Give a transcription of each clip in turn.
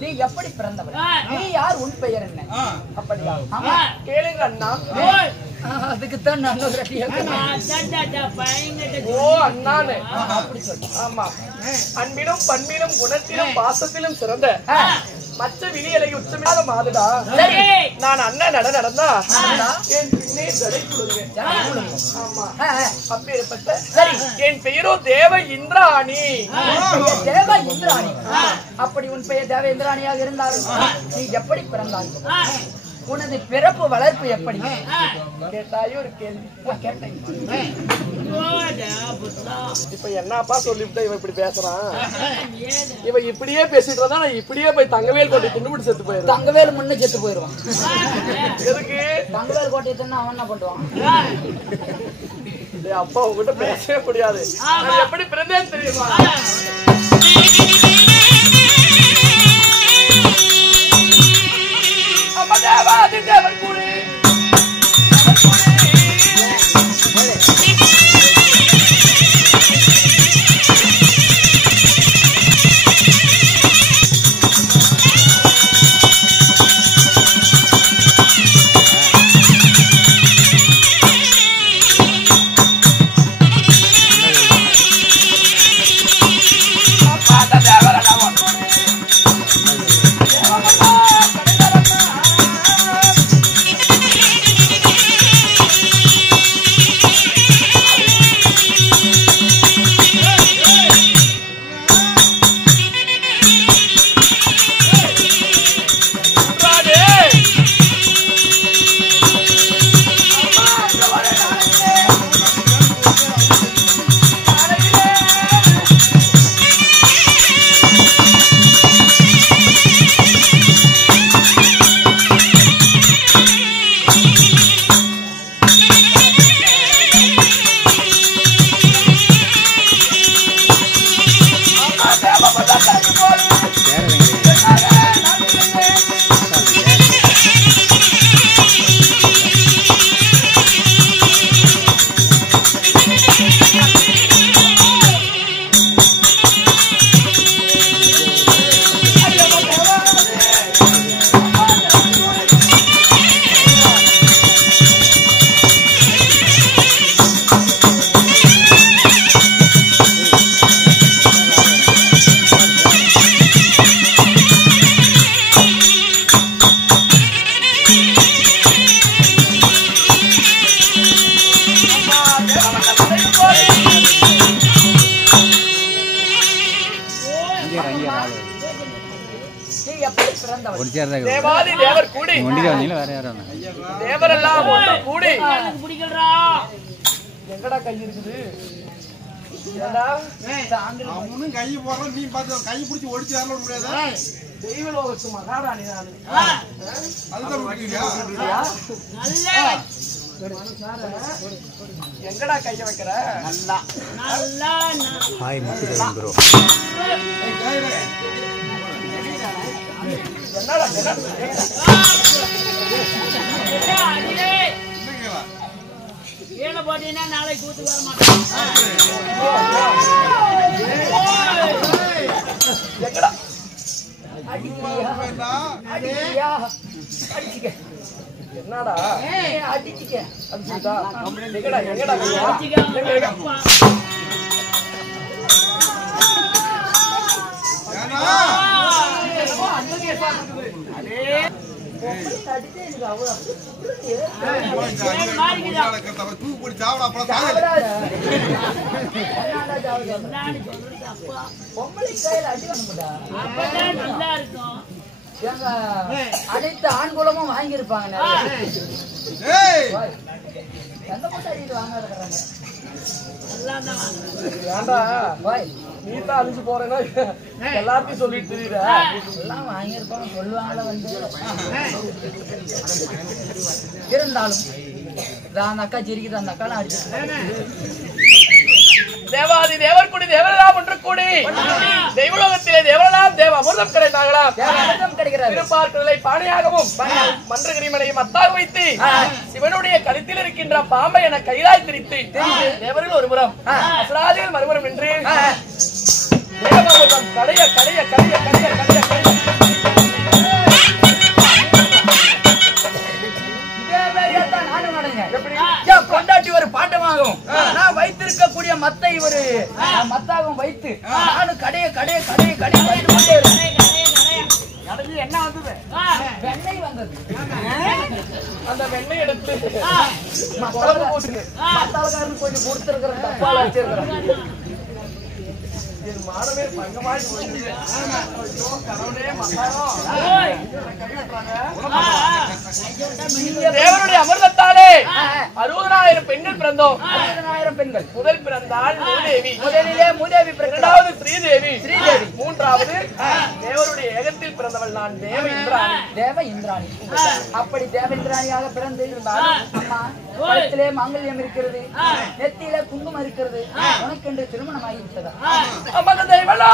நீ எப்படி பிறந்தவள்? நீ யார்? உன் பெயர் என்ன? அப்படியா? கேளுங்க அண்ணா. அதுக்குத்தான் நான் அண்ணானு அப்படி சொல்லு. ஆமா, அன்பிலும் பண்பிலும் குணத்திலும் பாசத்திலும் சிறந்த மற்ற விழியலை உச்சமில்லாத மாதுடா. நான் அண்ணன் நடந்தா என் பின்னே ஜடை குழுங்க. ஆமா, அப்பேற்பட்ட என் பெயரோ தேவ இந்திராணி. தேவ இந்திராணி. அப்படி உன் பெயர் தேவ இந்திராணியாக இருந்தாலும் நீ எப்படி பிறந்தாய்? உனது பிறப்பு வளர்ப்பு எப்படி? கேட்டாயும் ஒரு கேள்வி கேட்டேன். இப்ப என்னப்பா சொல்லிவிட்ட இவன் இப்படி பேசுறான்? இவன் இப்படியே பேசிட்டு இருந்தா நான் இப்படியே போய் தங்கவேல் கோட்டை தின்னு செத்து போயிரு. தங்கவேல் முன்ன செத்து போயிருவான். எதுக்கு? தங்கவேல் கோட்டை தின்னு அவன் என்ன பண்ணுவான்? அப்பா உங்ககிட்ட பேசவே முடியாது. எப்படி பிறந்தேன்னு தெரியுமா? தேவாதி தேவன் கூடி தேவாதி தேவர் கூடி தேவரெல்லாம் ஒன்று கூடி எங்கடா கை இருக்குது? அவனும் கை போடுறான், நீ பார்த்து கை பிடிச்சி ஒடிச்சு வரல முடியாதா? தெய்வலோகத்து மகாராணி நானு. எங்கடா கைய வைக்கிற? ஏன போட்டீங்கன்னா நாளைக்கு கூத்து வர மாட்டேன். என்னடா அடிச்சுக்க அடிச்சுட்டா? எங்கடா எங்கடா அனைத்து ஆண் குலமும் வாங்கியிருப்பாங்க. நீ தான் அழிஞ்சு போறேன்னா எல்லாத்தையும் சொல்லிட்டு தெரியுற. எல்லாம் வாங்கியிருப்பாங்க சொல்லுவாங்கள வந்து. இருந்தாலும் அந்த அக்கா சிரிக்குது, அந்த அக்காலாம் அடிச்சு. தேவாதி தேவர் கூடி தேவரெல்லாம் ஒன்று கூடி தெய்வலோகத்திலே தேவரெல்லாம் தேவ அமிர்தம் கிடைத்தார்களாம். திருப்பார்களை பானையாகவும் மன்றகிரிமனையும் அத்தாக வைத்து சிவனுடைய கழுத்தில் இருக்கின்ற பாம்பை என கையிலாய் திரித்து தேவர்கள் ஒருபுறம் அசுராதிகள் மறுபுறம் என்று தேவ அமிர்தம் கடைய கடைய கடைய கடைய கடைய கடைய வைத்து நானும் கடையை வைத்து கொண்டே இருக்கேன். கடைசி என்ன வந்தது? வெண்ணெய் வந்தது. அந்த வெண்ணெய் எடுத்து மசாலக்காரன் கொஞ்சம் கொடுத்திருக்கிற டப்பால வச்சிருக்கிறேன். மாடவே பங்கமாய் போயிடுது. ஐயோ கடவுளே மசாலம். தேவனுடைய அமிர்தத்தாலே 60,000 பெண்கள் பிறந்தோம். 60,000 பெண்கள். முதல் பிறந்தாள் மூதேவி. முதலிலே மூதேவி, இரண்டாவது ஸ்ரீதேவி. ஸ்ரீதேவி. மூன்றாவது தேவனுடைய ஏகத்தில் பிறந்தவள் நான் தேவ இந்திராணி. தேவ இந்திராணி. அப்படி தேவ இந்திராணியாக பிறந்து இருந்தாலும் அம்மா கழுத்திலே மாங்கல்யம் இருக்கிறது, நெத்தியில குங்குமம் இருக்கிறது, உனக்கென்று திருமணம் ஆகிவிட்டதா? அமத தெய்வலா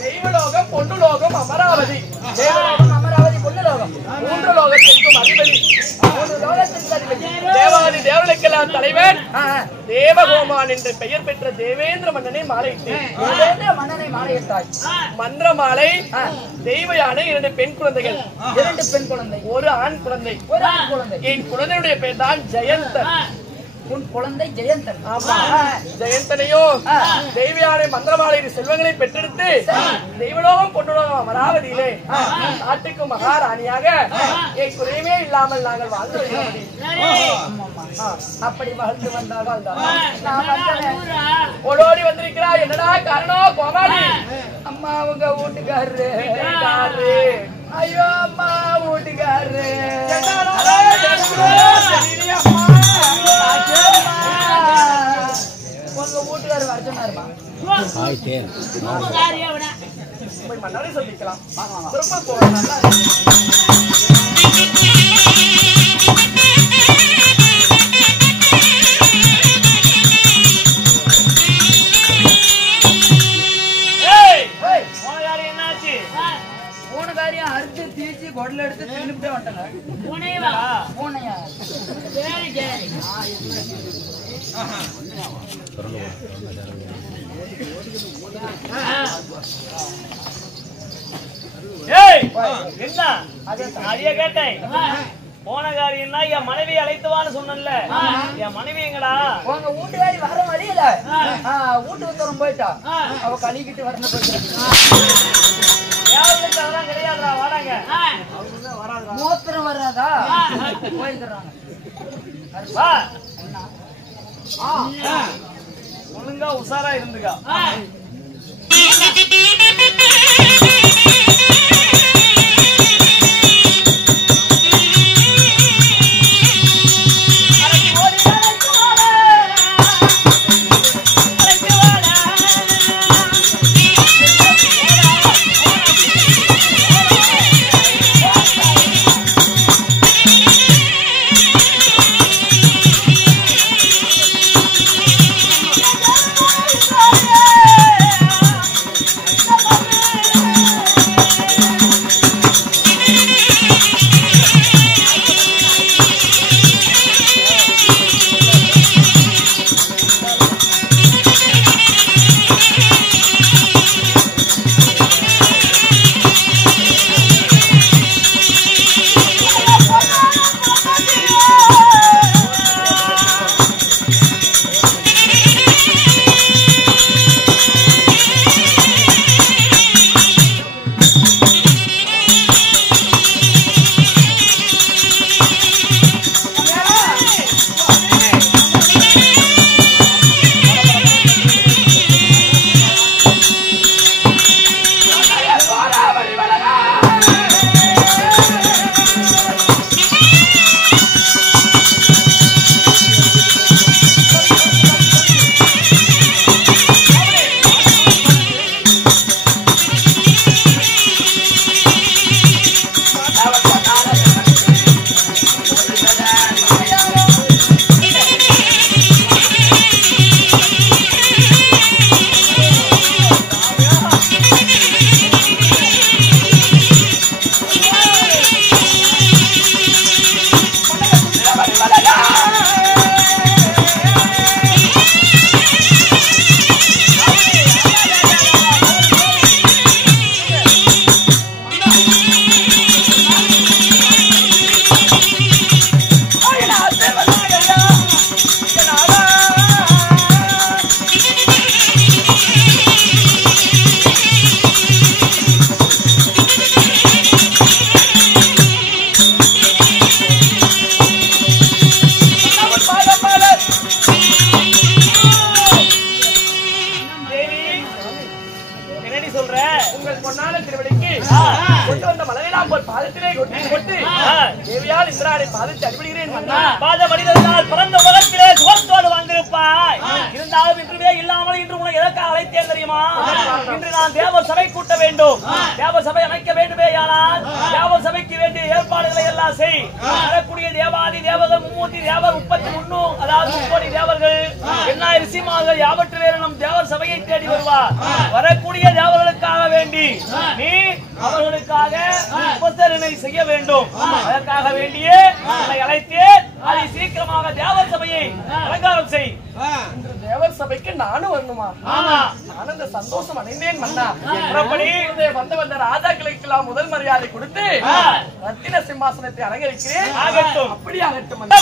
தெய்வலோகம், பொன்னுலோகம், அமராவதி. அமராவதி, பொன்னுலோகம். 3 லோகத்திற்கும் அதிபதி. 3 லோகத்திற்கு அதிபதி. தேவாதி தேவர்களுக்கெல்லாம் தலைவன் தேவகோமான் என்று பெயர் பெற்ற தேவேந்திர மன்னனை மாலையிட்டேன். தேவேந்திர மன்னனை மாலையிட்டாய். மன்ற மாலை தெய்வ யானை 2 பெண் குழந்தைகள், 2 பெண் குழந்தை, 1 ஆண் குழந்தை. ஒரு ஆண் குழந்தை. என் குழந்தையுடைய பேர் தான் ஜெயந்தன். உன் குழந்தை ஜெயந்தன். ஆமா, ஜெயந்தனையோ தெய்வயானை மந்திரமாலை செல்வங்களை பெற்றெடுத்து தெய்வலோகம், பொன்னுலோகம், அமராவதியிலே நாட்டுக்கு மகாராணியாக என் குறைவே இல்லாமல் நாங்கள் வாழ்ந்து வருகிறோம். அப்படி வாழ்ந்து வந்தால் ஓடோடி வந்திருக்கிறாய், என்னடா காரணம்? கோமாளி அம்மா உங்க வீட்டுக்காரரு. ஐயோ அம்மா வீட்டுக்காரரு. உங்க வீட்டுக்காரரு வர சொன்னாருமா? போய் மன்னாரை சந்திக்கலாம். திரும்ப போறேன். அறுத்து தீச்சு கொடல எடுத்து தின்னுட்டே வந்துட்டாங்க. பூனையா? என்ன அதைய கேட்டேன். போன காரியம்னா என் மனைவி அழைத்துவான்னு சொன்னல, என் மனைவி எங்கடா? உங்க வீட்டுக்காரி வர வழியில வீட்டுக்கு தூரம் போயிட்டா. அவ கழிக்கிட்டு வரணும் போயிட்டு கிடையாதுடா, வாடாங்க. மூத்திரம் வராதா? போயிருக்கிறாங்க. ஒழுங்கா உஷாரா இருந்துக்கா. பாதத்தை அடிபடுகிறேன் மன்னா. பாத மனிதர்கள் பிறந்த உலகத்திலே சுகத்தோடு வாழ்ந்திருப்பாய். இருந்தாலும் இன்றுவே இல்லாமல் இன்று உனக்கு எதற்காக அழைத்தேன் தெரியுமா? இன்று நான் தேவ சபை கூட்ட வேண்டும், தேவ சபை அமைக்க வேண்டுமே. ஆனால் தேவ சபைக்கு வேண்டிய ஏற்பாடுகளை எல்லாம் செய். வரக்கூடிய தேவாதி தேவர்கள் 33 தேவர் 33 அதாவது 30 தேவர்கள் என்ன ரிஷிமார்கள் யாவற்று நம் தேவர் சபையை தேடி வருவார். வரக்கூடிய தேவர்களுக்காக வேண்டி நீ அவர்களுக்காக உபசரணை செய்ய வேண்டும். அதற்காக வேண்டியே உன்னை அழைத்தேன். அதை சீக்கிரமாக தேவர் சபையை அலங்காரம் செய். இன்று தேவர் சபைக்கு நானும் வரணுமா? நான் அந்த சந்தோஷம் அடைந்தேன் மன்னா. என்றபடி வந்த ராஜாக்களுக்கெல்லாம் முதல் மரியாதை கொடுத்து ரத்தின சிம்மாசனத்தை அலங்கரிக்கிறேன். ஆகட்டும். அப்படி ஆகட்டும் மன்னா.